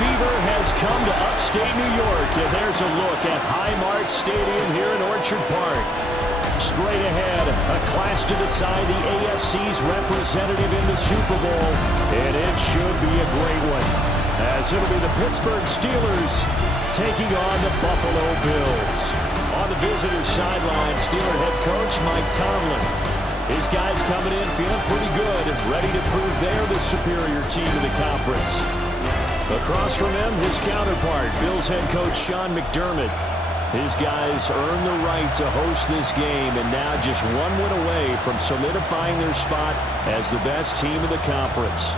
fever has come to upstate New York, and there's a look at Highmark Stadium here in Orchard Park. Straight ahead, a clash to decide the AFC's representative in the Super Bowl, and it should be a great one, as it'll be the Pittsburgh Steelers taking on the Buffalo Bills. On the visitor's sideline, Steeler head coach Mike Tomlin. His guys coming in feeling pretty good, ready to prove they're the superior team in the conference. Across from him, his counterpart, Bills head coach Sean McDermott. His guys earned the right to host this game, and now just one win away from solidifying their spot as the best team in the conference.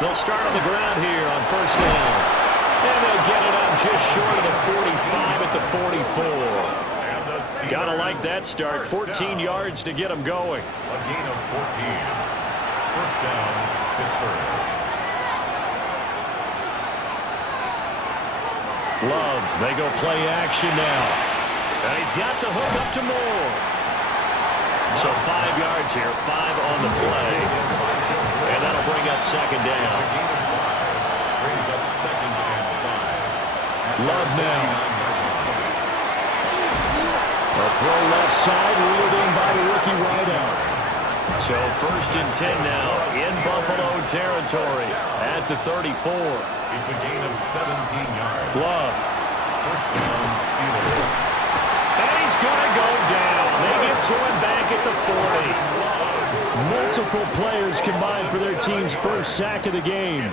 They'll start on the ground here on first down. And they'll get it up just short of the 45 at the 44. Gotta like that start. 14 yards to get them going. A gain of 14. First down, Pittsburgh. Love, they go play action now. And he's got the hook up to Moore. So 5 yards here, 5 on the play. And that'll bring up second down. Brings up second and 5. Love now. A throw left side, reeled in by the rookie wideout. So first and 10 now in Buffalo territory at the 34. It's a gain of 17 yards. Love. First down, Steelers. And he's going to go down. They get to him back at the 40. Multiple players combined for their team's first sack of the game.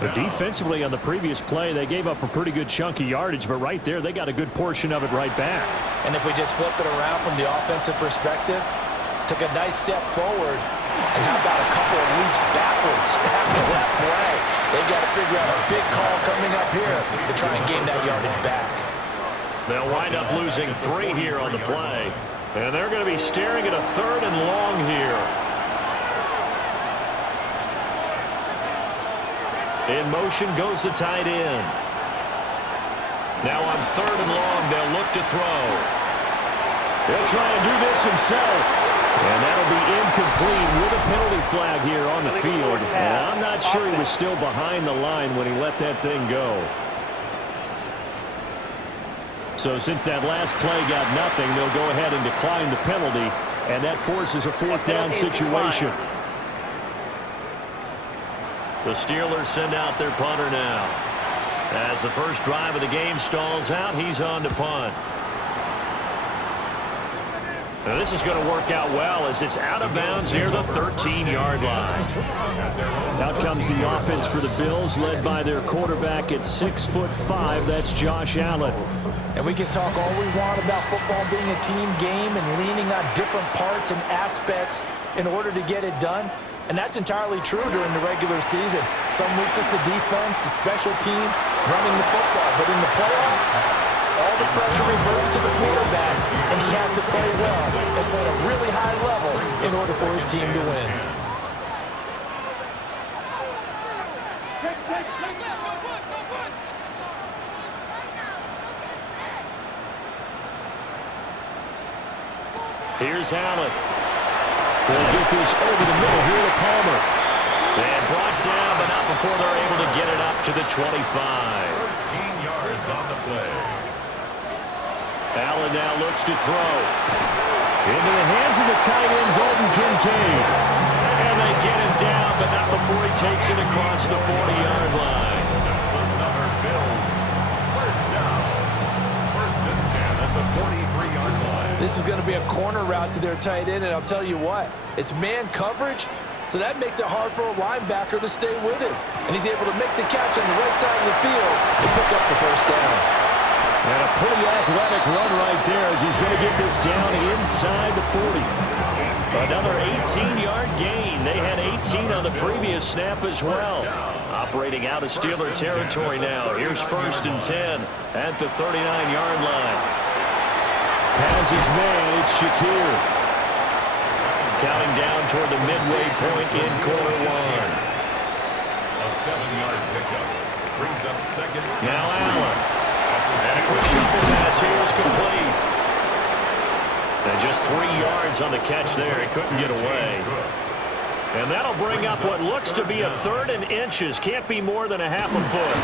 But defensively on the previous play, they gave up a pretty good chunk of yardage, but right there, they got a good portion of it right back. And if we just flip it around from the offensive perspective, took a nice step forward, and how about a couple of leaps backwards after that play? They got to figure out a big call coming up here to try and gain that yardage back. They'll wind up losing 3 here on the play. And they're going to be staring at a 3rd and long here. In motion goes the tight end. Now on 3rd and long, they'll look to throw. He'll try and do this himself. And that'll be incomplete with a penalty flag here on the field. And I'm not sure he was still behind the line when he let that thing go. So since that last play got nothing, they'll go ahead and decline the penalty, and that forces a 4th down situation. The Steelers send out their punter now. As the first drive of the game stalls out, he's on to punt. Now this is going to work out well as it's out of bounds near the 13-yard line. Out comes the offense for the Bills, led by their quarterback at 6'5". That's Josh Allen. And we can talk all we want about football being a team game and leaning on different parts and aspects in order to get it done. And that's entirely true during the regular season. Some weeks it's the defense, the special teams, running the football. But in the playoffs, all the pressure reverts to the quarterback, and he has to play well and play at a really high level in order for his team to win. Here's Allen. They'll get this over the middle here to Palmer. And brought down, but not before they're able to get it up to the 25. 13 yards on the play. Allen now looks to throw. Into the hands of the tight end, Dalton Kincaid. And they get him down, but not before he takes it across the 40-yard line. That's another Bills. First down. First and 10 at the 43-yard line. This is going to be a corner route to their tight end, and I'll tell you what, it's man coverage, so that makes it hard for a linebacker to stay with it. And he's able to make the catch on the right side of the field to pick up the first down. And a pretty athletic run right there as he's going to get this down inside the 40. Another 18-yard gain. They had 18 on the previous snap as well. Operating out of Steeler territory now. Here's first and 10 at the 39-yard line. Has his man, it's Shakir. Counting down toward the midway point in quarter one. 7-yard pickup. Brings up second. Now Allen. And a quick shuffle pass here is complete. And just 3 yards on the catch there. He couldn't get away. And that'll bring up what looks to be a 3rd and inches. Can't be more than a half a foot.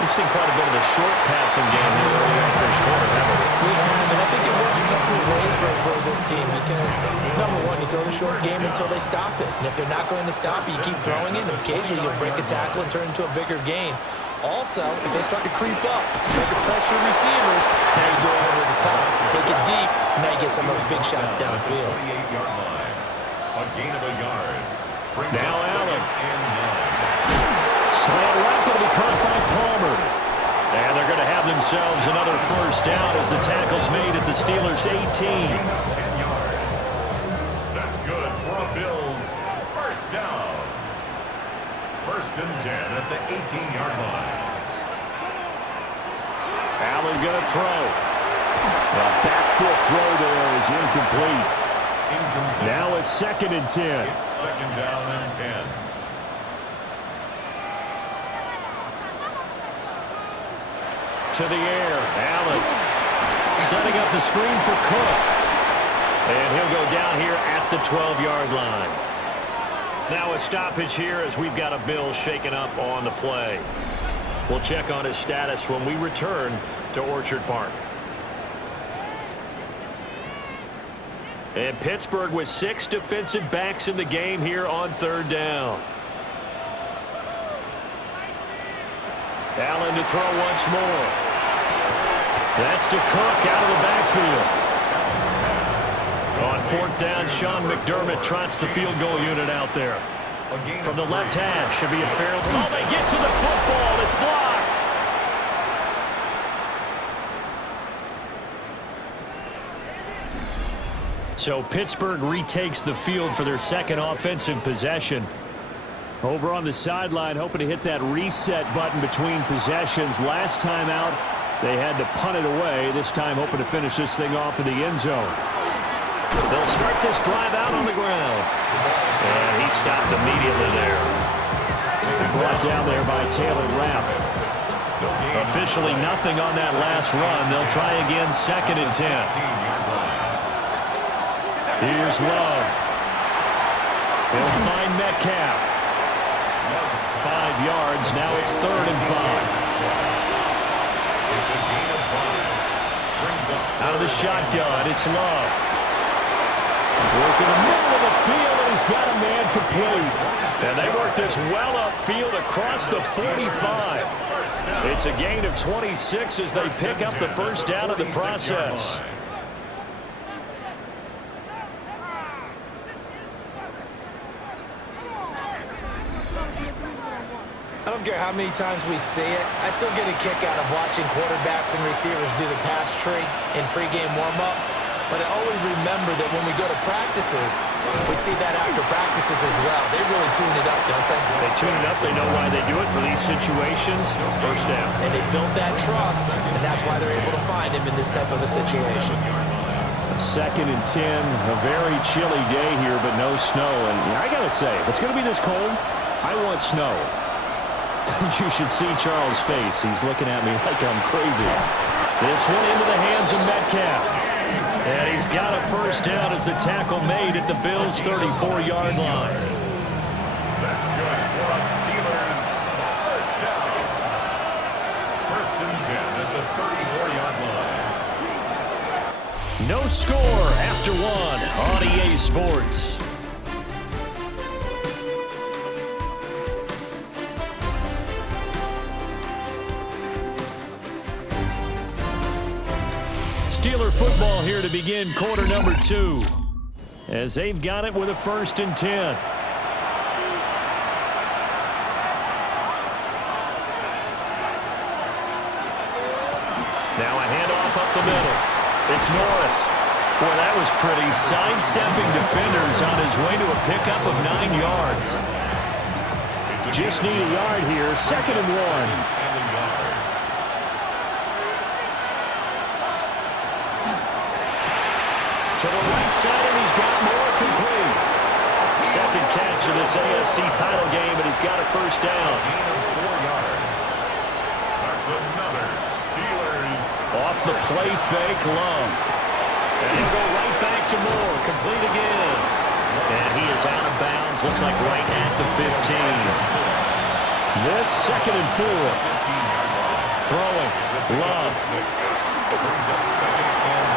We've seen quite a bit of the short passing game here early in the first quarter, haven't we? We have, and I think it works a couple of ways for this team because, number one, you throw the short game until they stop it. And if they're not going to stop it, you keep throwing it, and occasionally you'll break a tackle and turn it into a bigger gain. Also, if they start to creep up, start to pressure receivers, now you go over the top, take it deep, and now you get some of those big shots downfield. 28-yard line. A gain of a yard. Now Allen. Slant right, going to be caught by Palmer. And they're going to have themselves another first down as the tackle's made at the Steelers' 18. 10 yards. That's good for a Bills first down. 1st and 10 at the 18-yard line. Allen going to throw. A back foot throw there is incomplete. Now a 2nd and 10. It's 2nd down and 10. To the air, Allen setting up the screen for Cook. And he'll go down here at the 12-yard line. Now a stoppage here as we've got a Bill shaken up on the play. We'll check on his status when we return to Orchard Park. And Pittsburgh with 6 defensive backs in the game here on 3rd down. Allen to throw once more. That's to Cook out of the backfield. On 4th down, Sean McDermott trots the field goal unit out there. From the left hash, should be a fair... Oh, they get to the football. It's blocked. So Pittsburgh retakes the field for their 2nd offensive possession. Over on the sideline, hoping to hit that reset button between possessions. Last time out, they had to punt it away. This time hoping to finish this thing off in the end zone. They'll start this drive out on the ground. And he stopped immediately there. Brought down there by Taylor Rapp. Officially nothing on that last run. They'll try again 2nd and 10. Here's Love. He'll find Metcalf. 5 yards. Now it's 3rd and 5. Out of the shotgun, it's Love. Working the middle of the field, and he's got a man complete. And they work this well upfield across the 45. It's a gain of 26 as they pick up the first down of the process. I don't care how many times we see it, I still get a kick out of watching quarterbacks and receivers do the pass tree in pregame warm-up. But I always remember that when we go to practices, we see that after practices as well. They really tune it up, don't they? They tune it up. They know why they do it for these situations. First down. And they build that trust, and that's why they're able to find him in this type of a situation. 2nd and 10, a very chilly day here, but no snow. And I got to say, if it's going to be this cold, I want snow. You should see Charles' face. He's looking at me like I'm crazy. This one into the hands of Metcalf. And he's got a first down as the tackle made at the Bills' 34-yard line. That's good for us Steelers. First down. 1st and 10 at the 34-yard line. No score after 1 on EA Sports. Steeler football here to begin quarter number 2 as they've got it with a 1st and 10. Now a handoff up the middle. It's Norris. Boy, that was pretty. Sidestepping defenders on his way to a pickup of 9 yards. Just need a yard here. 2nd and 1. To the right side, and he's got more complete. 2nd catch stretch of this AFC title game, and he's got a first down. 4 yards. That's another Steelers. Off the play fake, Love. And he'll go right back to Moore. Complete again. And he is out of bounds. Looks like right at the 15. This 2nd and 4. Throwing. Love.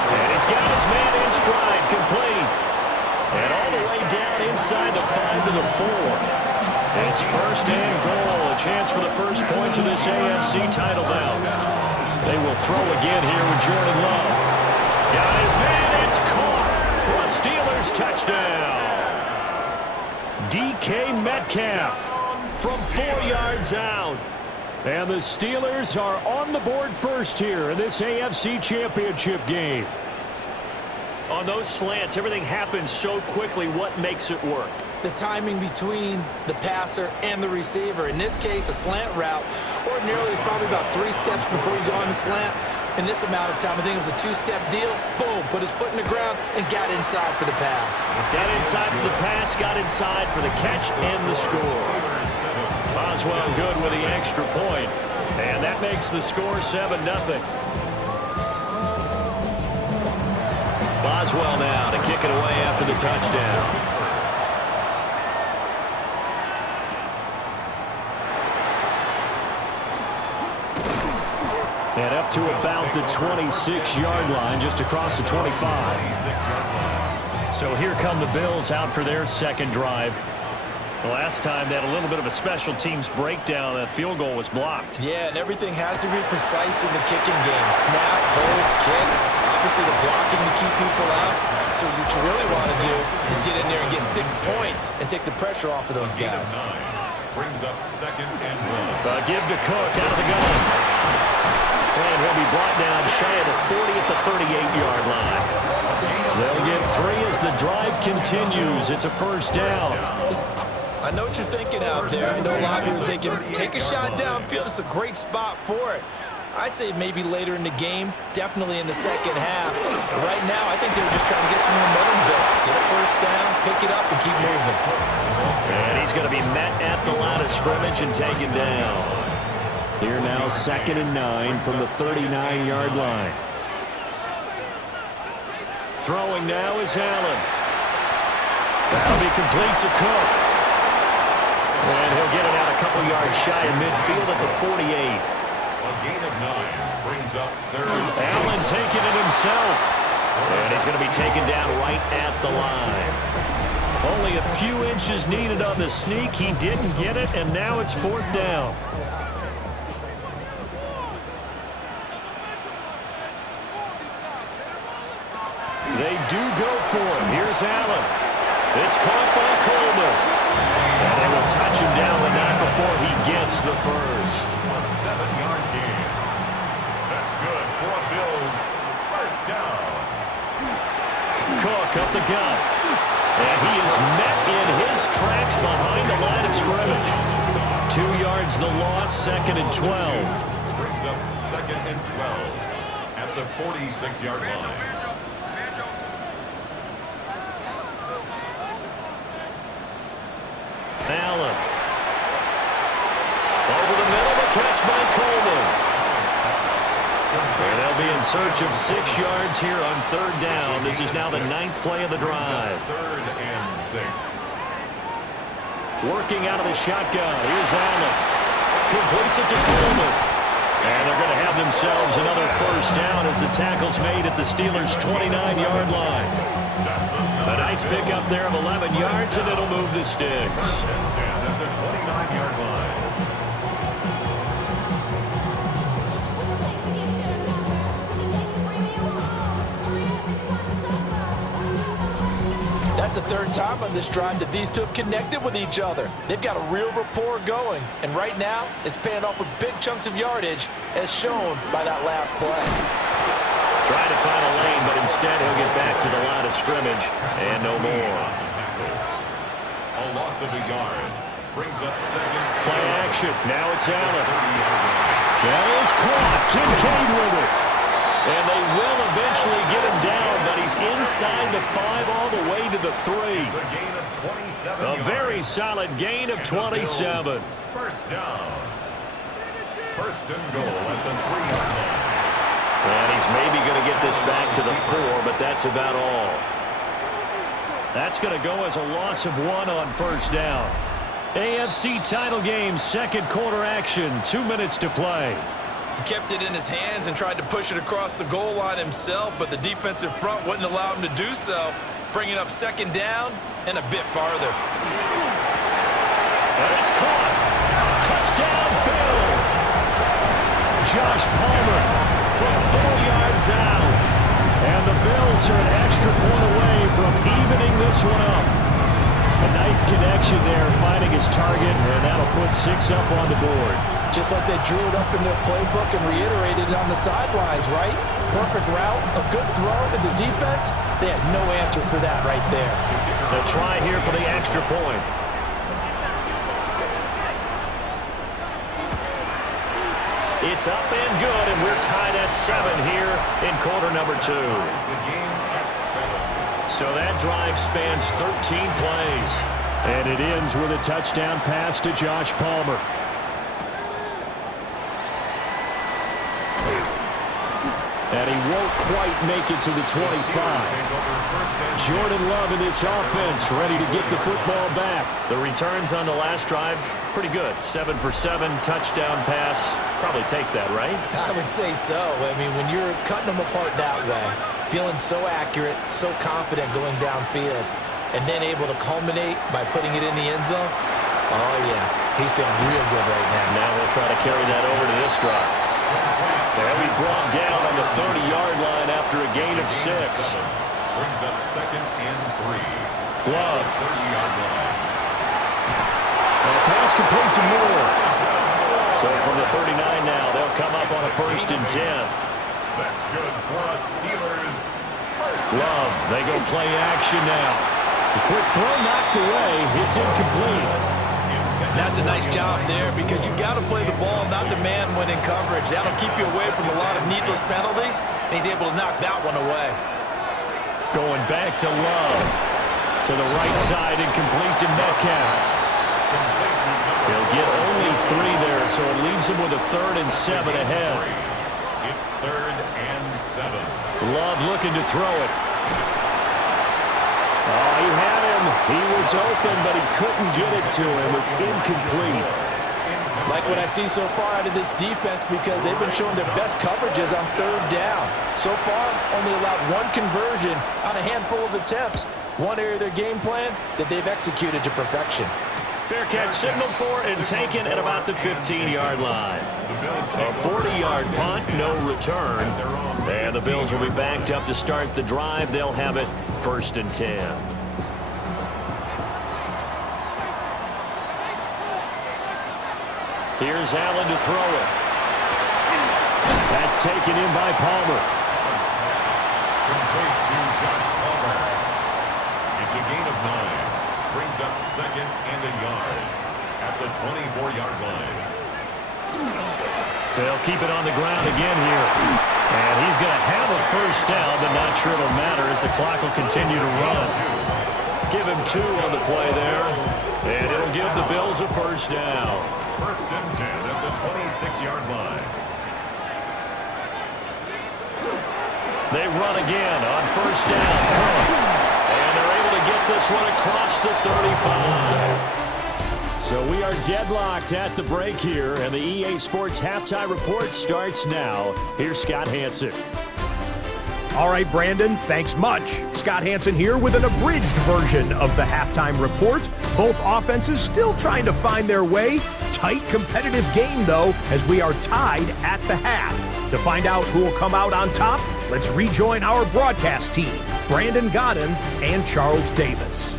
And he's got his man in stride. Complete. And all the way down inside the 5 to the 4. It's 1st and goal. A chance for the first points of this AFC title bout. They will throw again here with Jordan Love. Got his man. It's caught for a Steelers touchdown. DK Metcalf from 4 yards out. And the Steelers are on the board first here in this AFC Championship game. On those slants, everything happens so quickly. What makes it work? The timing between the passer and the receiver. In this case, a slant route. Ordinarily, it's probably about 3 steps before you go on the slant. In this amount of time, I think it was a 2-step deal. Boom, put his foot in the ground and got inside for the pass. Got inside for the pass, got inside for the catch and the score. Boswell good with the extra point. And that makes the score 7-0. Boswell now to kick it away after the touchdown. And up to about the 26-yard line, just across the 25. So here come the Bills out for their second drive. The last time they had a little bit of a special teams breakdown. That field goal was blocked. Yeah, and everything has to be precise in the kicking game. Snap, hold, kick. Obviously the blocking to keep people out. So what you really want to do is get in there and get 6 points and take the pressure off of those guys. Brings up 2nd and 1. Give to Cook out of the gun. And he'll be brought down shy of the 40 at the 38-yard line. They'll get 3 as the drive continues. It's a first down. I know what you're thinking out there. I know a lot of you are thinking, take a shot downfield. It's a great spot for it. I'd say maybe later in the game, definitely in the second half. But right now, I think they were just trying to get some momentum built. Get a first down, pick it up, and keep moving. And he's going to be met at the line of scrimmage and taken down. Here now, 2nd and 9 from the 39-yard line. Throwing now is Allen. That'll be complete to Cook. And he'll get it out a couple yards shy of midfield at the 48. A gain of 9 brings up 3rd. Allen taking it himself. And he's going to be taken down right at the line. Only a few inches needed on the sneak. He didn't get it, and now it's 4th down. They do go for it. Here's Allen. It's caught by Coleman. And they will touch him down, but not before he gets the first. A 7-yard gain. That's good for a Bills first down. Cook up the gut. And he is met in his tracks behind the line of scrimmage. 2 yards the loss, 2nd and 12. Brings up 2nd and 12 at the 46-yard line. Allen. Over the middle, the catch by Coleman. And they'll be in search of 6 yards here on 3rd down. This is now the 9th play of the drive. 3rd and 6. Working out of the shotgun. Here's Allen. Completes it to Coleman. And they're going to have themselves another first down as the tackle's made at the Steelers' 29-yard line. A nice pickup there of 11 yards, and it'll move the sticks. 10 at the 29-yard line. That's the 3rd time on this drive that these two have connected with each other. They've got a real rapport going, and right now it's paying off with big chunks of yardage, as shown by that last play. Trying to find a lane, but instead he'll get back to the line of scrimmage and no more. A loss of a yard brings up 2nd. Play action. Now it's Allen. That is caught. Kincaid with it. And they will eventually get him down, but he's inside the 5 all the way to the 3. It's a gain of 27 yards. A very solid gain of 27. First down. First and goal at the 3-yard line. And he's maybe going to get this back to the 4, but that's about all. That's going to go as a loss of 1 on first down. AFC title game, second quarter action, 2 minutes to play. He kept it in his hands and tried to push it across the goal line himself, but the defensive front wouldn't allow him to do so, bringing up second down and a bit farther. And it's caught. Touchdown, Bills. Josh Palmer from 4 yards out. And the Bills are an extra point away from evening this one up. A nice connection there, finding his target, and that'll put 6 up on the board. Just like they drew it up in their playbook and reiterated it on the sidelines, right? Perfect route, a good throw, and the defense, they had no answer for that right there. A try here for the extra point. It's up and good, and we're tied at 7 here in quarter number 2. So that drive spans 13 plays. And it ends with a touchdown pass to Josh Palmer. And he won't quite make it to the 25. Jordan Love in this offense, ready to get the football back. The returns on the last drive, pretty good. 7 for 7, touchdown pass. Probably take that, right? I would say so. I mean, when you're cutting them apart that way, feeling so accurate, so confident going downfield, and then able to culminate by putting it in the end zone, oh, yeah, he's feeling real good right now. Now we'll try to carry that over to this drive. They'll be brought down on the 30-yard line after a gain of 6. Brings up second and 3. Love. 30-yard line. And a pass complete to Moore. So from the 39 now, they'll come up on a 1st and 10. That's good for the Steelers. Love, they go play action now. The quick throw knocked away. It's incomplete. That's a nice job there because you've got to play the ball, not the man when in coverage. That'll keep you away from a lot of needless penalties, and he's able to knock that one away. Going back to Love. To the right side and complete to Metcalf. He'll get only 3 there, so it leaves him with a 3rd and 7 ahead. It's 3rd and 7. Love looking to throw it. Oh, he had him. He was open, but he couldn't get it to him. It's incomplete. Like what I see so far out of this defense because they've been showing their best coverages on 3rd down. So far, only allowed 1 conversion on a handful of attempts. One area of their game plan that they've executed to perfection. Fair catch signaled for and taken at about the 15-yard line. A 40-yard punt, no return. And the Bills will be backed up to start the drive. They'll have it 1st and 10. Here's Allen to throw it. That's taken in by Palmer. Complete to Josh Palmer. It's a gain of 9. Brings up 2nd and a yard at the 24-yard line. They'll keep it on the ground again here. And he's going to have a 1st down, but not sure it'll matter as the clock will continue to run. Give him 2 on the play there. And it'll give the Bills a 1st down. 1st and 10 at the 26-yard line. They run again on 1st down. And they're able to get this one across the 35. So we are deadlocked at the break here, and the EA Sports Halftime Report starts now. Here's Scott Hanson. All right, Brandon, thanks much. Scott Hanson here with an abridged version of the Halftime Report. Both offenses still trying to find their way. Tight, competitive game, though, as we are tied at the half. To find out who will come out on top, let's rejoin our broadcast team, Brandon Godden and Charles Davis.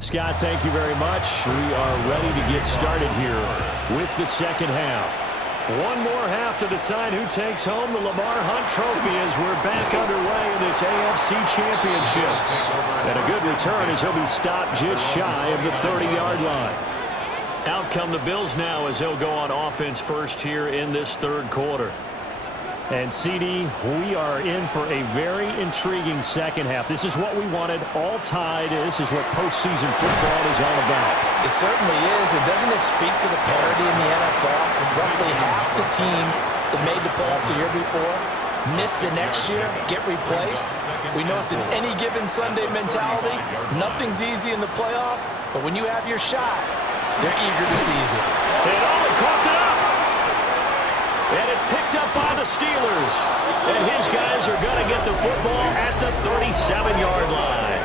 Scott, thank you very much. We are ready to get started here with the second half. One more half to decide who takes home the Lamar Hunt Trophy as we're back underway in this AFC Championship. And a good return as he'll be stopped just shy of the 30-yard line. Out come the Bills now as they'll go on offense first here in this third quarter. And, CD, we are in for a very intriguing second half. This is what we wanted, all tied. This is what postseason football is all about. It certainly is. And doesn't it speak to the parity in the NFL? Roughly half the teams that made the playoffs a year before miss the next year, get replaced. We know it's an any given Sunday mentality. Nothing's easy in the playoffs, but when you have your shot, they're eager to seize it. And Ollie coughed it up. And it's picked up by the Steelers. And his guys are going to get the football at the 37-yard line.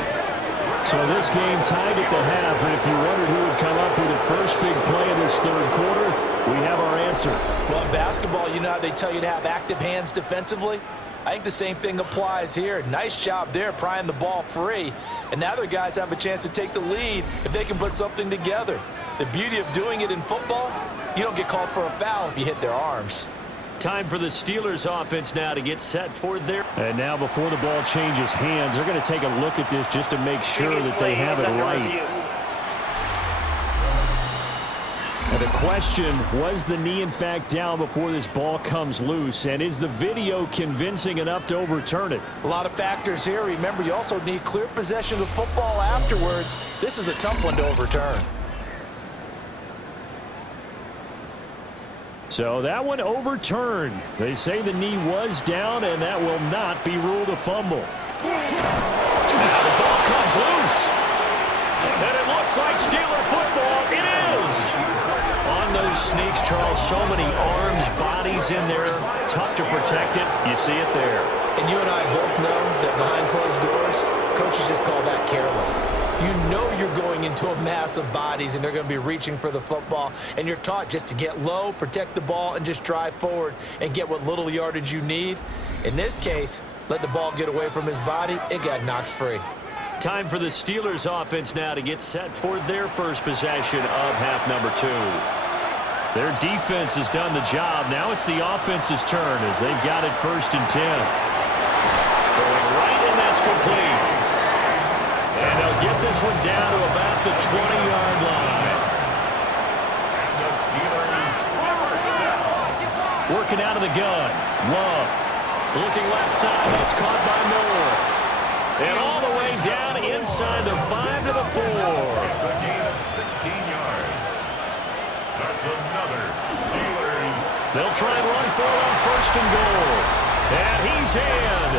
So this game tied at the half, and if you wondered who would come up with the first big play in this third quarter, we have our answer. Well, in basketball, you know how they tell you to have active hands defensively? I think the same thing applies here. Nice job there prying the ball free. And now their guys have a chance to take the lead if they can put something together. The beauty of doing it in football, you don't get called for a foul if you hit their arms. Time for the Steelers offense now to get set for their... And now before the ball changes hands, they're going to take a look at this just to make sure that they have it right. And the question, was the knee in fact down before this ball comes loose? And is the video convincing enough to overturn it? A lot of factors here. Remember, you also need clear possession of football afterwards. This is a tough one to overturn. So that one overturned. They say the knee was down, and that will not be ruled a fumble. Now the ball comes loose. And it looks like Steeler football. It is. On those sneaks, Charles, so many arms, bodies in there. Tough to protect it. You see it there. And you and I both know that behind closed doors, coaches just call that careless. You know you're going into a mass of bodies, and they're going to be reaching for the football, and you're taught just to get low, protect the ball, and just drive forward and get what little yardage you need. In this case, let the ball get away from his body. It got knocked free. Time for the Steelers offense now to get set for their first possession of half number 2. Their defense has done the job. Now it's the offense's turn as they've got it 1st and 10. Throwing right, and that's complete. And they'll get this one down to about the 20-yard line. And the Steelers first down. Working out of the gun. Love. Looking left side. That's caught by Moore. And all the way down inside the 5 to the 4. It's a gain of 16 yards. That's another Steelers. They'll try and run for it on 1st and goal. And he's in.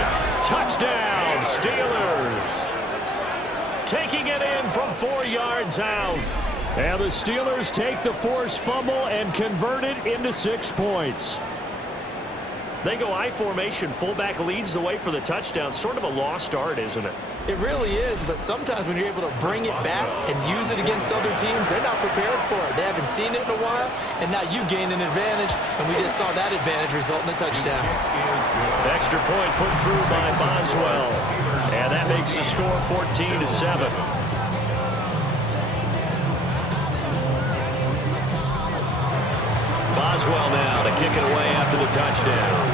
Touchdown, Steelers. Taking it in from 4 yards out. And the Steelers take the forced fumble and convert it into 6 points. They go I formation. Fullback leads the way for the touchdown. Sort of a lost art, isn't it? It really is, but sometimes when you're able to bring it back and use it against other teams, they're not prepared for it. They haven't seen it in a while, and now you gain an advantage, and we just saw that advantage result in a touchdown. Extra point put through by Boswell. And that makes the score 14-7. Boswell now to kick it away after the touchdown.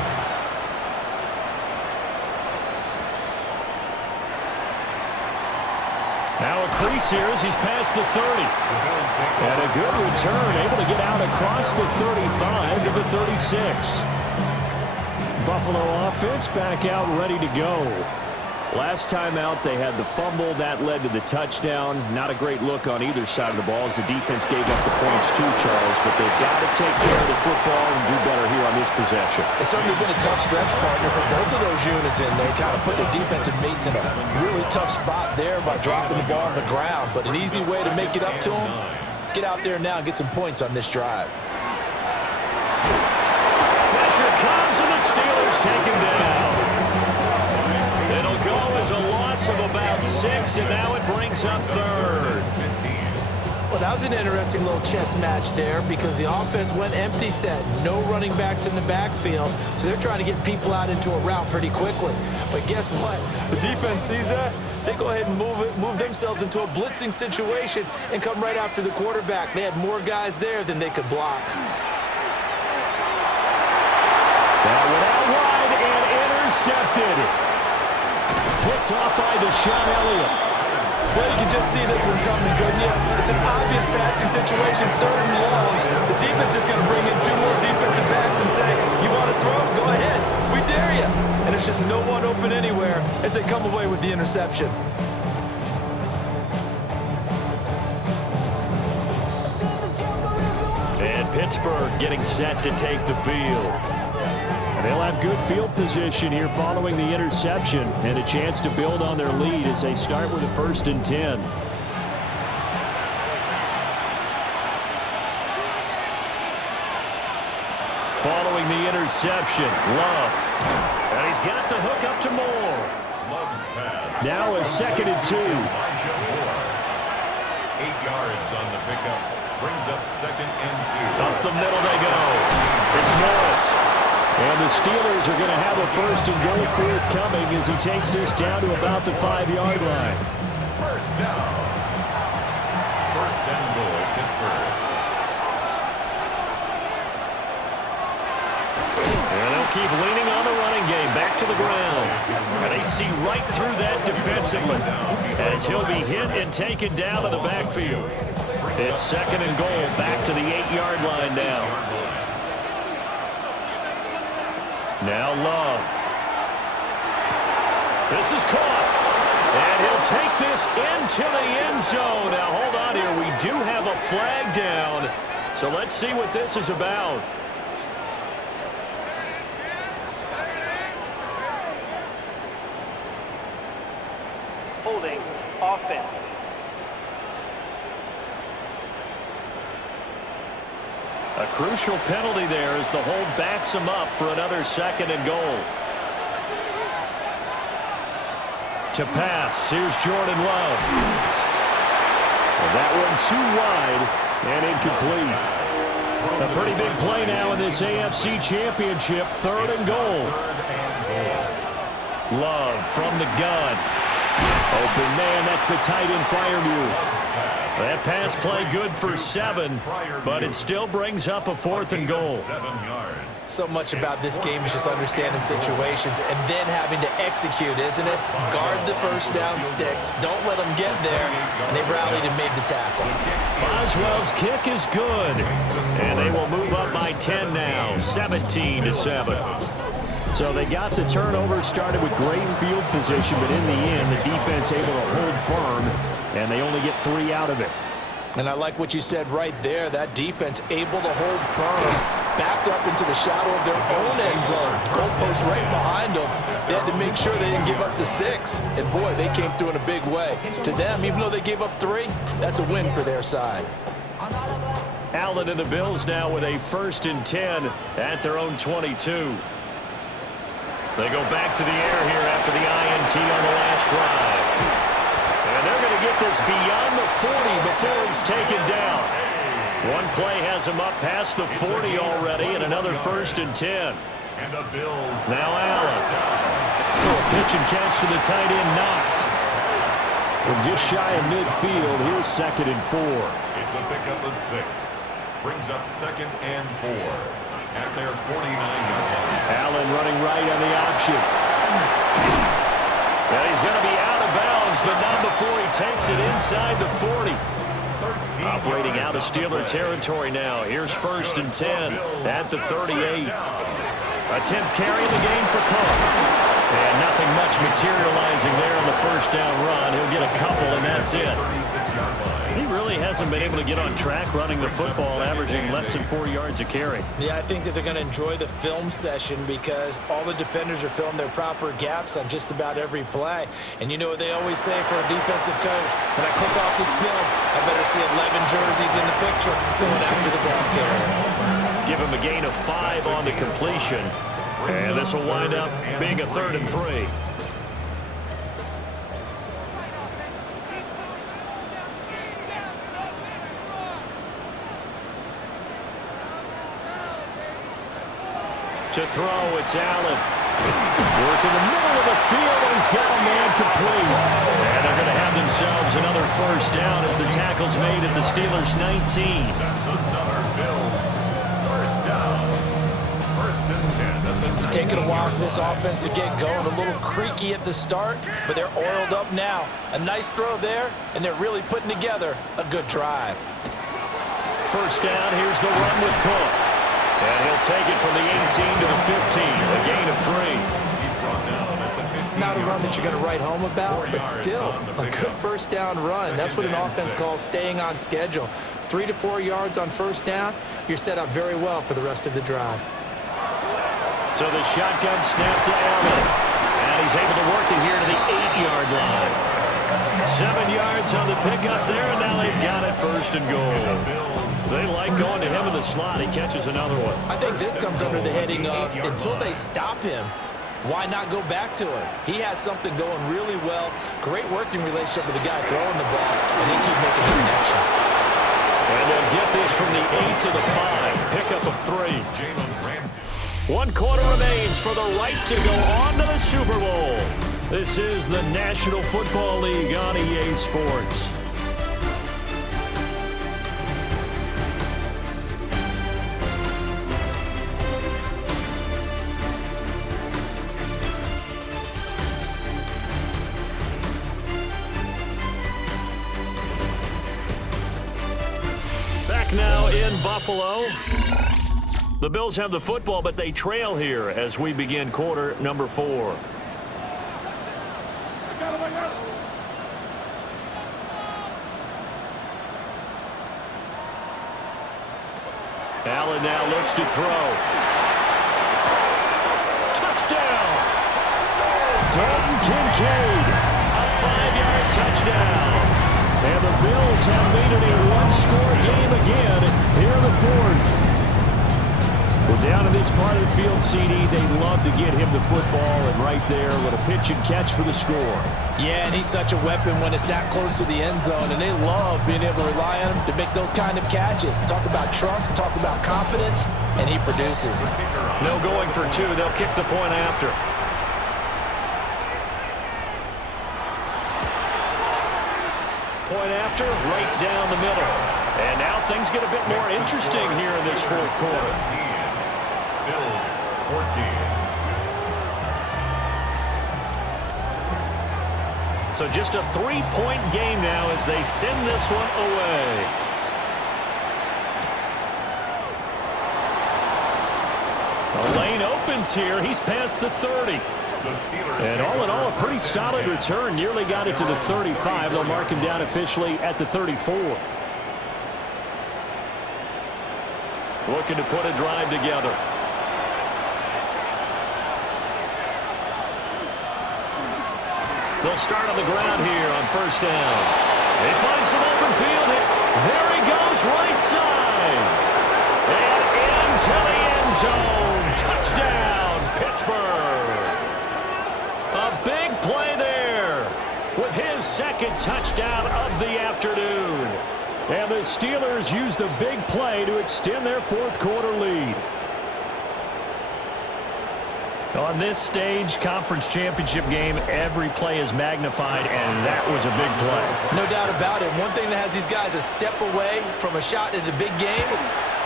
Now a crease here as he's past the 30. And a good return, able to get out across the 35 to the 36. Buffalo offense back out ready to go. Last time out, they had the fumble. That led to the touchdown. Not a great look on either side of the ball as the defense gave up the points too, Charles. But they've got to take care of the football and do better here on this possession. It's certainly been a tough stretch, partner, for both of those units in there. Kind of put their defensive mates in a really tough spot there by dropping the ball on the ground. But an easy way to make it up to them, get out there now and get some points on this drive. Pressure comes, and the Steelers take him down. It'll go as a loss of about 6, and now it brings up 3rd. Well, that was an interesting little chess match there because the offense went empty set. No running backs in the backfield, so they're trying to get people out into a route pretty quickly. But guess what? The defense sees that. They go ahead and move themselves into a blitzing situation and come right after the quarterback. They had more guys there than they could block. That went out wide and intercepted. Picked off by Deshaun Elliott. Well, you can just see this one coming, couldn't you? It's an obvious passing situation, 3rd and long. The defense is going to bring in 2 more defensive backs and say, you want to throw? Go ahead. We dare you. And it's just no one open anywhere as they come away with the interception. And Pittsburgh getting set to take the field. They'll have good field position here following the interception and a chance to build on their lead as they start with a 1st and 10. Following the interception, Love. And he's got the hook up to Moore. Love's pass. Now a 2nd and 2. 8 yards on the pickup. Brings up 2nd and 2. Up the middle they go. It's Norris. And the Steelers are going to have a 1st and goal forthcoming as he takes this down to about the 5-yard line. 1st down. 1st and goal, Pittsburgh. And they'll keep leaning on the running game back to the ground. And they see right through that defensively as he'll be hit and taken down to the backfield. It's 2nd and goal back to the 8-yard line now. Now Love. This is caught. And he'll take this into the end zone. Now hold on here. We do have a flag down. So let's see what this is about. Holding offense. A crucial penalty there as the hold backs him up for another 2nd and goal. To pass, here's Jordan Love. And that one too wide and incomplete. A pretty big play now in this AFC Championship, 3rd and goal. Love from the gun. Open man, that's the tight end Freiermuth. That pass play good for 7, but it still brings up a 4th and goal. 7 yards. So much about this game is just understanding situations and then having to execute, isn't it? Guard the 1st down sticks. Don't let them get there. And they rallied and made the tackle. Boswell's kick is good. And they will move up by 10 now, 17-7. So they got the turnover, started with great field position, but in the end, the defense able to hold firm, and they only get 3 out of it. And I like what you said right there. That defense able to hold firm, backed up into the shadow of their own end zone. Goalpost right behind them. They had to make sure they didn't give up the 6. And, boy, they came through in a big way. To them, even though they gave up 3, that's a win for their side. Allen and the Bills now with a 1st and 10 at their own 22. They go back to the air here after the INT on the last drive. And they're going to get this beyond the 40 before he's taken down. One play has him up past the 40 already, and another 1st and 10. And the Bills. Now Allen. Pitch and catch to the tight end, Knox. From just shy of midfield, here's 2nd and 4. It's a pickup of 6. Brings up 2nd and 4 at their 49-yard line. Allen running right on the option. And he's going to be out of bounds, but not before he takes it inside the 40. Operating out of Steeler territory now. Here's 1st and 10 at the 38. A 10th carry in the game for Cook. And nothing much materializing there on the 1st down run. He'll get a couple, and that's it. He really hasn't been able to get on track running the football, averaging less than 4 yards a carry. Yeah, I think that they're going to enjoy the film session because all the defenders are filling their proper gaps on just about every play. And you know what they always say for a defensive coach, when I click off this film, I better see 11 jerseys in the picture going after the ball carrier. Give him a gain of 5 on the completion. And this will wind up being a 3rd and 3. To throw, it's Allen. Work in the middle of the field, and he's got a man complete. And they're going to have themselves another 1st down as the tackle's made at the Steelers' 19. That's another Bills 1st down. 1st First and 10 at the It's taken a while for this offense to get going. A little creaky at the start, but they're oiled up now. A nice throw there, and they're really putting together a good drive. First down, here's the run with Cook. And he'll take it from the 18 to the 15, a gain of 3. He's brought down at the 15. Not a run that you're going to write home about, but still a good first down run. That's what an offense calls staying on schedule. 3 to 4 yards on first down, you're set up very well for the rest of the drive. So the shotgun snap to Allen. And he's able to work it here to the 8-yard line. 7 yards on the pickup there, and now they've got it first and goal. They like going to him in the slot. He catches another one. I think this comes under the heading of until they stop him, why not go back to him? He has something going really well. Great working relationship with the guy throwing the ball, and they keep making the connection. And they'll get this from the 8 to the 5. Pickup of 3. 1 quarter remains for the right to go on to the Super Bowl. This is the National Football League on EA Sports. Now in Buffalo. The Bills have the football, but they trail here as we begin quarter number 4. Allen now looks to throw. Touchdown! Dalton Kincaid, a 5-yard touchdown. And the Bills have made it a one-score game again here in the 4th. Well, down in this part of the field, CD, they love to get him the football, and right there, a little pitch and catch for the score. Yeah, and he's such a weapon when it's that close to the end zone, and they love being able to rely on him to make those kind of catches. Talk about trust, talk about confidence, and he produces. No going for 2. They'll kick the point after. Point after, right down the middle. And now things get a bit more interesting here in this 4th quarter. Bills 14. So just a 3-point game now as they send this one away. The lane opens here. He's past the 30. And all in all, a pretty solid return. Nearly got it to the 35. They'll mark him down officially at the 34. Looking to put a drive together. They'll start on the ground here on first down. They find some open field here. There he goes, right side. And into the end zone. Touchdown, Pittsburgh. A big play there with his 2nd touchdown of the afternoon. And the Steelers use the big play to extend their 4th quarter lead. On this stage, conference championship game, every play is magnified, and that was a big play. No doubt about it. One thing that has these guys a step away from a shot at a big game,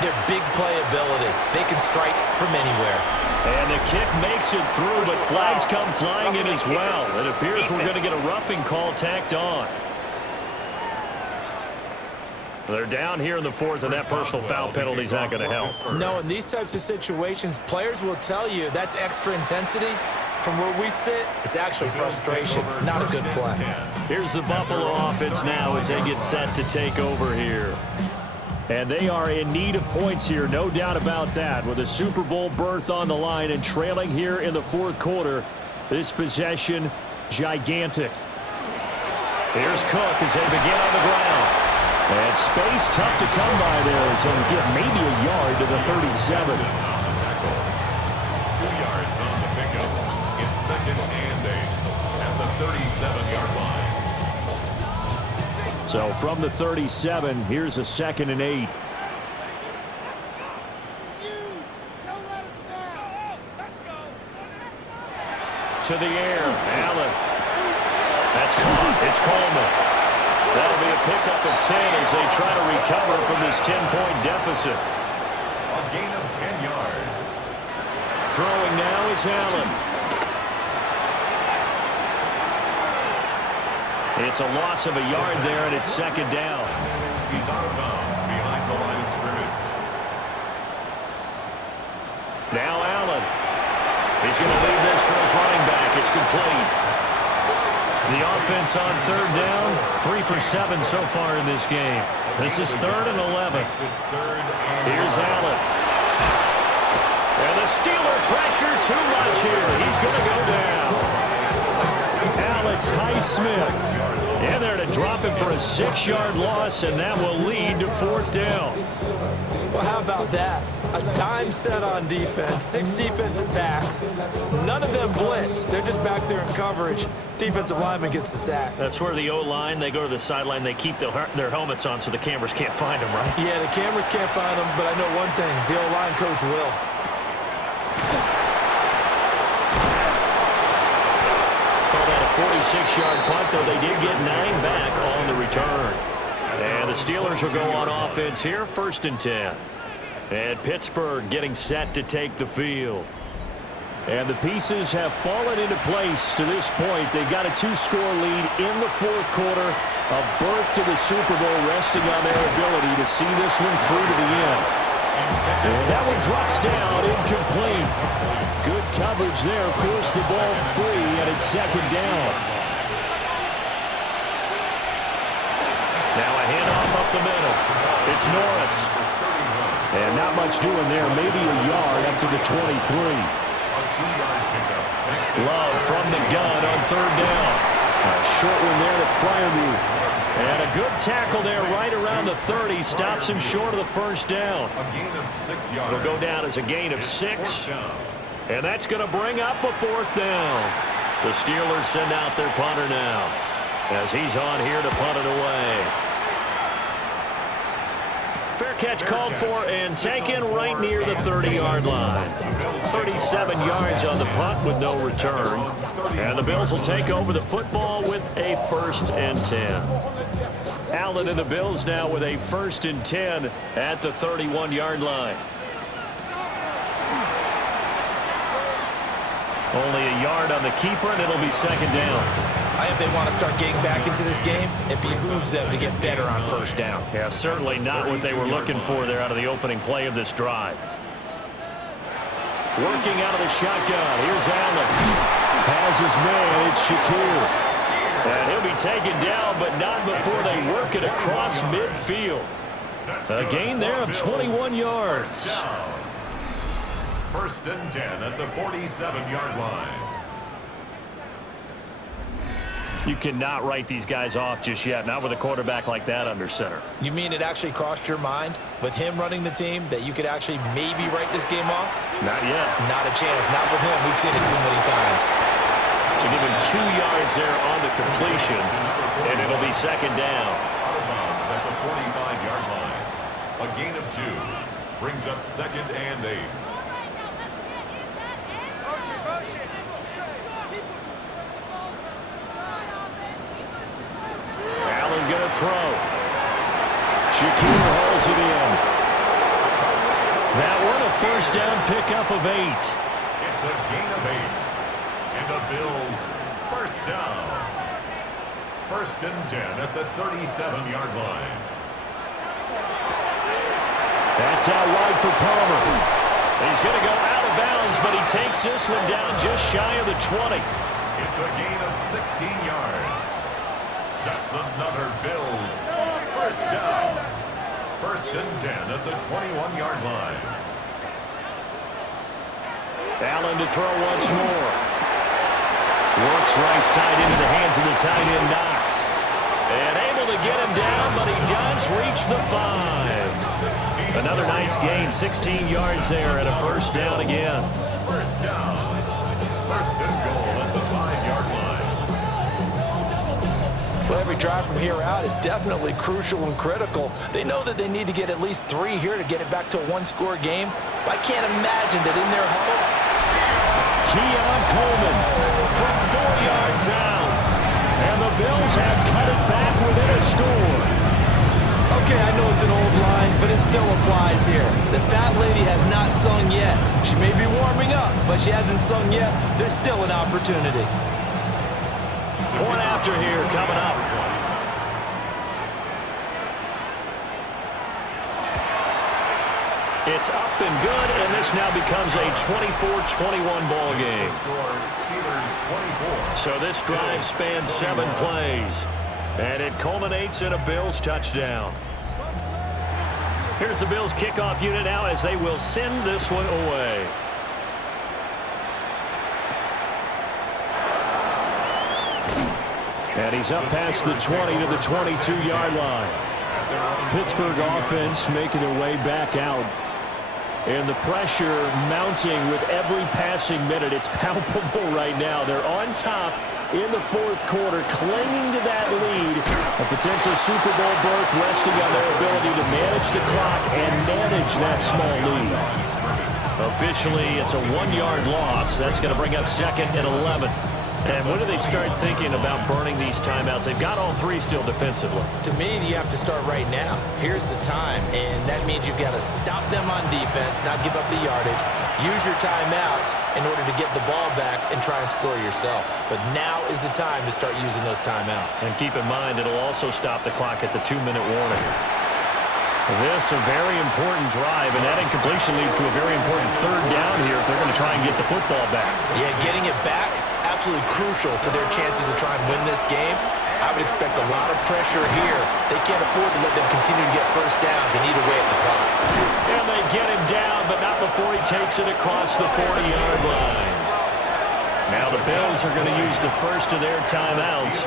their big play ability. They can strike from anywhere. And the kick makes it through, but flags come flying in as well. It appears we're going to get a roughing call tacked on. They're down here in the 4th, and that personal foul penalty is not going to help. No, in these types of situations, players will tell you that's extra intensity. From where we sit, it's actually frustration, not a good play. Here's the Buffalo offense now as they get set to take over here. And they are in need of points here, no doubt about that. With a Super Bowl berth on the line and trailing here in the 4th quarter, this possession, gigantic. Here's Cook as they begin on the ground. And space tough to come by there as they'll get maybe a yard to the 37. 2 yards on the pickup. It's 2nd and 8 at the 37-yard line. So from the 37, here's a 2nd and 8. To the air, Allen. That's caught. It's Coleman. That'll be a pickup of 10 as they try to recover from this 10-point deficit. A gain of 10 yards. throwing now is Allen. It's a loss of a yard there, and it's second down. He's out of bounds behind the line of scrimmage. Now Allen. He's going to leave this for his running back. It's complete. The offense on third down, 3 for 7 so far in this game. This is 3rd and 11. Here's Allen. And the Steeler pressure too much here. He's going to go down. Alex Highsmith in there to drop him for a 6-yard loss, and that will lead to 4th down. Well, how about that? A dime set on defense, 6 defensive backs. None of them blitz. They're just back there in coverage. Defensive lineman gets the sack. That's where the O-line, they go to the sideline, they keep their helmets on so the cameras can't find them, right? Yeah, the cameras can't find them, but I know one thing. The O-line coach will. Call that a 46-yard punt, though they did get 9 back on the return. And the Steelers will go on offense here, 1st and 10. And Pittsburgh getting set to take the field. And the pieces have fallen into place to this point. They've got a 2-score lead in the 4th quarter. A berth to the Super Bowl resting on their ability to see this one through to the end. And that one drops down, incomplete. Good coverage there, forced the ball free, and it's second down. Now a handoff up the middle. It's Norris. And not much doing there, maybe a yard up to the 23. Love from the gun on 3rd down. A short one there to Freiermuth. And a good tackle there right around the 30. Stops him short of the 1st down. A gain of 6 yards. It'll go down as a gain of 6. And that's going to bring up a 4th down. The Steelers send out their punter now, as he's on here to punt it away. Fair catch called for and taken right near the 30-yard line. 37 yards on the punt with no return. And the Bills will take over the football with a 1st and 10. Allen and the Bills now with a 1st and 10 at the 31-yard line. Only a yard on the keeper, and it'll be second down. If they want to start getting back into this game, it behooves them to get better on 1st down. Yeah, certainly not what they were looking for there out of the opening play of this drive. Working out of the shotgun. Here's Allen. Has his man. It's Shakir. And he'll be taken down, but not before they work it across midfield. A gain there of 21 yards. 1st and 10 at the 47-yard line. You cannot write these guys off just yet, not with a quarterback like that under center. You mean it actually crossed your mind with him running the team that you could actually maybe write this game off? Not yet. Not a chance. Not with him. We've seen it too many times. So give him 2 yards there on the completion, and it'll be second down. Out of bounds at the 45-yard line. A gain of 2 brings up 2nd and 8. Allen going to throw. Shakir hauls it in. That one a 1st down pickup of 8. It's a gain of 8. And the Bills 1st down. 1st and 10 at the 37-yard line. That's out wide for Palmer. He's going to go out of bounds, but he takes this one down just shy of the 20. It's a gain of 16 yards. That's another Bills 1st down. 1st and 10 at the 21-yard line. Allen to throw once more. Works right side into the hands of the tight end, Knox. And able to get him down, but he does reach the 5. Another nice gain, 16 yards there, and a 1st down again. 1st down. 1st and goal at the 5-yard line. Well, every drive from here out is definitely crucial and critical. They know that they need to get at least 3 here to get it back to a 1-score game. But I can't imagine that in their huddle. Keon Coleman from 4 yards out. And the Bills have cut it back within a score. Okay, I know it's an old line, but it still applies here. The fat lady has not sung yet. She may be warming up, but she hasn't sung yet. There's still an opportunity. Point after here coming up. It's up and good, and this now becomes a 24-21 ball game. So this drive spans 7 plays, and it culminates in a Bills touchdown. Here's the Bills kickoff unit now as they will send this one away. And he's up past the 20 to the 22-yard line. Pittsburgh offense making their way back out. And the pressure mounting with every passing minute. It's palpable right now. They're on top in the fourth quarter, clinging to that lead. A potential Super Bowl berth resting on their ability to manage the clock and manage that small lead. Officially, it's a 1-yard loss. That's going to bring up second and 11. And when do they start thinking about burning these timeouts? They've got all 3 still defensively. To me, you have to start right now. Here's the time, and that means you've got to stop them on defense, not give up the yardage, use your timeouts in order to get the ball back and try and score yourself. But now is the time to start using those timeouts. And keep in mind, it'll also stop the clock at the 2-minute warning. This a very important drive, and that incompletion leads to a very important third down here if they're going to try and get the football back. Yeah, getting it back, absolutely crucial to their chances to try and win this game. I would expect a lot of pressure here. They can't afford to let them continue to get first downs and eat away at the clock. And they get him down, but not before he takes it across the 40-yard line. Now the Bills are going to use the first of their timeouts.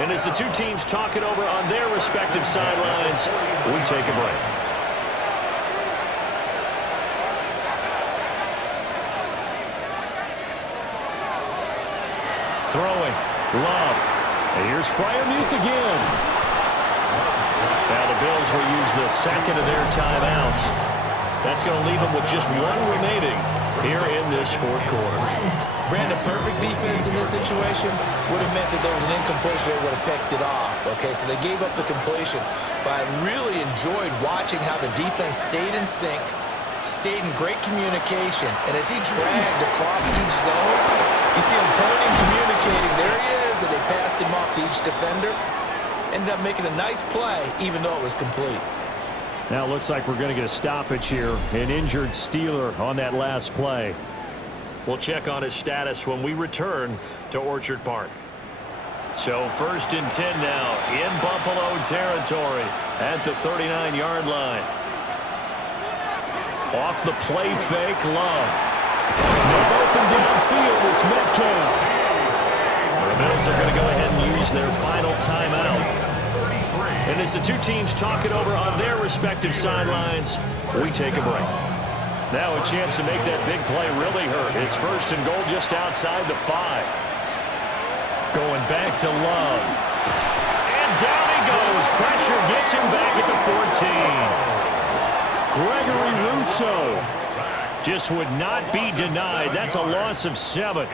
And as the two teams talk it over on their respective sidelines, we take a break. Throwing. Love. And here's Freiermuth again. Now the Bills will use the second of their timeouts. That's going to leave them with just 1 remaining here in this fourth quarter. Brandon, perfect defense in this situation would have meant that there was an incompletion. They would have picked it off. Okay, so they gave up the completion. But I really enjoyed watching how the defense stayed in sync, stayed in great communication. And as he dragged across each zone, you see him pointing, communicating. There he is, and they passed him off to each defender. Ended up making a nice play, even though it was complete. Now it looks like we're going to get a stoppage here. An injured Steeler on that last play. We'll check on his status when we return to Orchard Park. So 1st and 10 now in Buffalo territory at the 39-yard line. Off the play fake, Love. Not open downfield, it's Metcalf. The Bills are going to go ahead and use their final timeout. And as the two teams talk it over on their respective sidelines, we take a break. Now a chance to make that big play really hurt. It's 1st and goal just outside the 5. Going back to Love. And down he goes. Pressure gets him back at the 14. Gregory Rousseau just would not be denied. That's a loss of 7.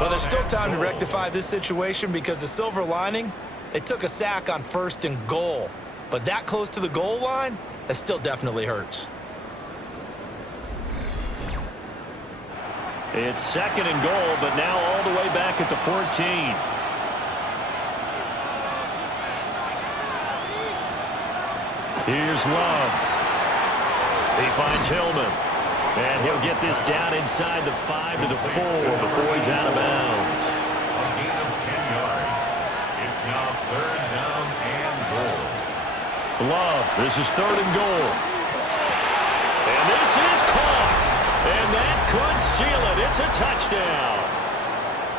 Well, there's still time to rectify this situation because the silver lining, they took a sack on 1st and goal. But that close to the goal line, that still definitely hurts. It's 2nd and goal, but now all the way back at the 14. Here's Love. He finds Hillman. And he'll get this down inside the 5 to the 4 before he's out of bounds. A gain of 10 yards. It's now 3rd down and goal. Love, this is 3rd and goal. And this is caught. And that could seal it. It's a touchdown.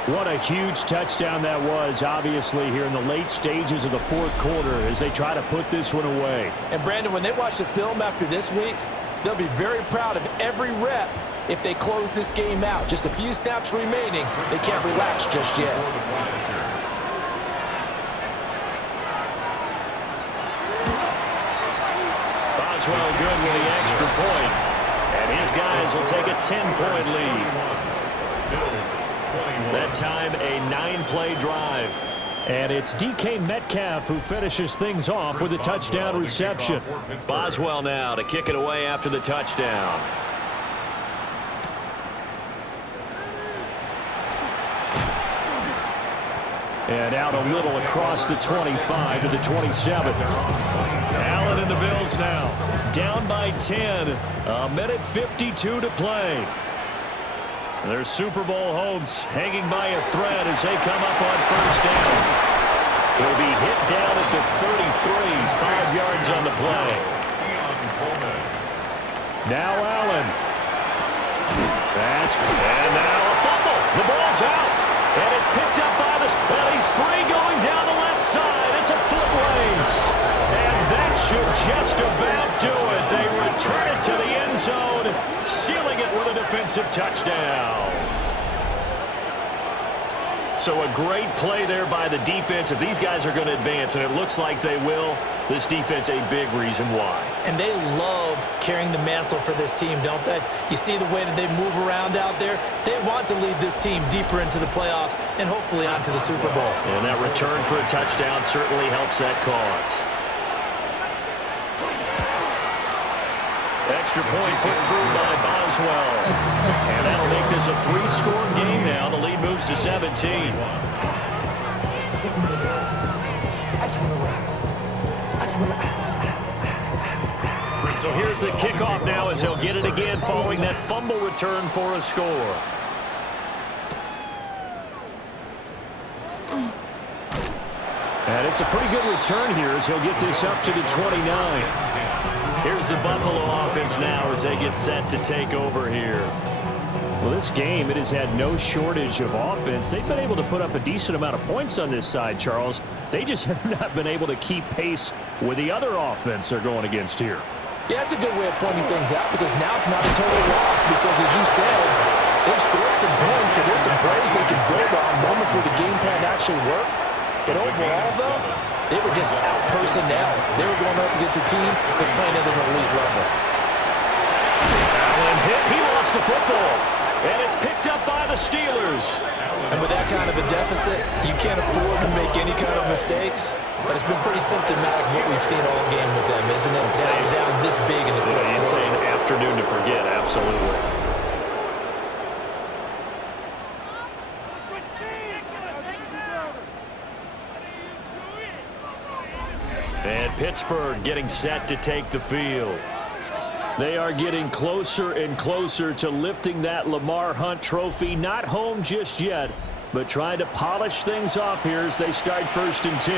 What a huge touchdown that was, obviously, here in the late stages of the fourth quarter as they try to put this one away. And, Brandon, when they watch the film after this week, they'll be very proud of every rep if they close this game out. Just a few snaps remaining. They can't relax just yet. Boswell good with the extra point. And his guys will take a 10-point lead. That time, a 9-play drive. And it's DK Metcalf who finishes things off with a touchdown reception. Boswell now to kick it away after the touchdown. And out a little across the 25 to the 27. Allen and the Bills now down by 10. A minute 52 to play. Their Super Bowl hopes hanging by a thread as they come up on first down. He'll be hit down at the 33, 5 yards on the play. Now Allen. And now a fumble. The ball's out. And it's picked up by the... Well, he's free going down the left side. It's a foot race. And that should just about do it. They return it to the end zone, sealing it with a defensive touchdown. So a great play there by the defense. If these guys are going to advance, and it looks like they will, this defense a big reason why. And they love carrying the mantle for this team, don't they? You see the way that they move around out there? They want to lead this team deeper into the playoffs and hopefully onto the Super Bowl. And that return for a touchdown certainly helps that cause. Extra point put through by Boswell. And that'll make this a 3-score game now. The lead moves to 17. So here's the kickoff now as he'll get it again following that fumble return for a score. And it's a pretty good return here as he'll get this up to the 29. Here's the Buffalo offense now as they get set to take over here. Well, this game, it has had no shortage of offense. They've been able to put up a decent amount of points on this side, Charles. They just have not been able to keep pace with the other offense they're going against here. Yeah, that's a good way of pointing things out because now it's not a total loss because, as you said, they've scored some points and there's some plays they can build on, moments where the game plan actually worked. But overall, though, they were just out-personnel. They were going up against a team that's playing at an elite level. Allen hit. He lost the football. And it's picked up by the Steelers. And with that kind of a deficit, you can't afford to make any kind of mistakes. But it's been pretty symptomatic what we've seen all game with them, isn't it? Down this big in the fourth quarter. It's an afternoon to forget, absolutely. And Pittsburgh getting set to take the field. They are getting closer and closer to lifting that Lamar Hunt trophy. Not home just yet, but trying to polish things off here as they start 1st and 10.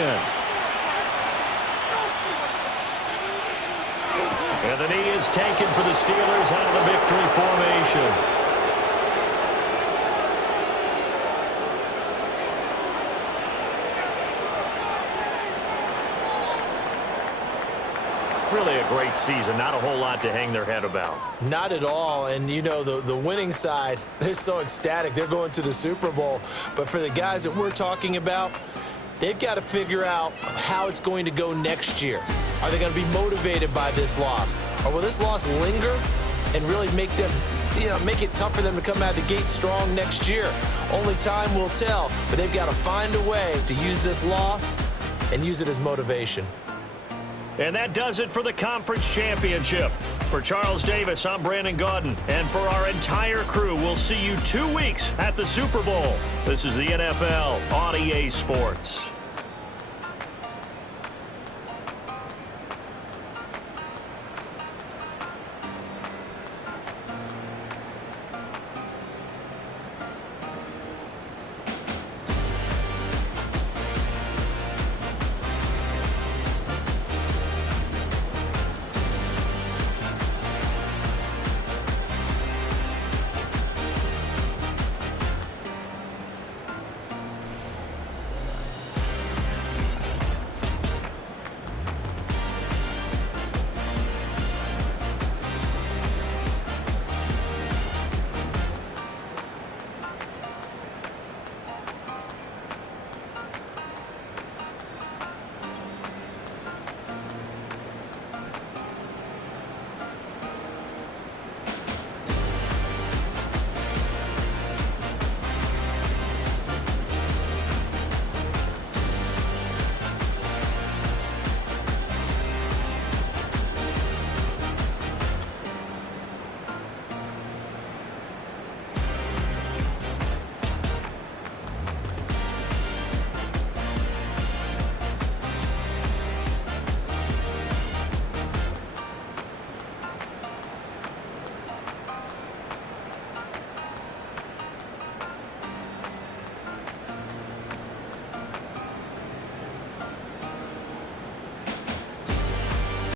And the knee is taken for the Steelers out of the victory formation. Really a great season. Not a whole lot to hang their head about. Not at all. And, you know, the winning side, they're so ecstatic. They're going to the Super Bowl. But for the guys that we're talking about, they've got to figure out how it's going to go next year. Are they going to be motivated by this loss? Or will this loss linger and really make them, make it tough for them to come out of the gate strong next year? Only time will tell. But they've got to find a way to use this loss and use it as motivation. And that does it for the conference championship. For Charles Davis, I'm Brandon Gaudin. And for our entire crew, we'll see you 2 weeks at the Super Bowl. This is the NFL on EA Sports.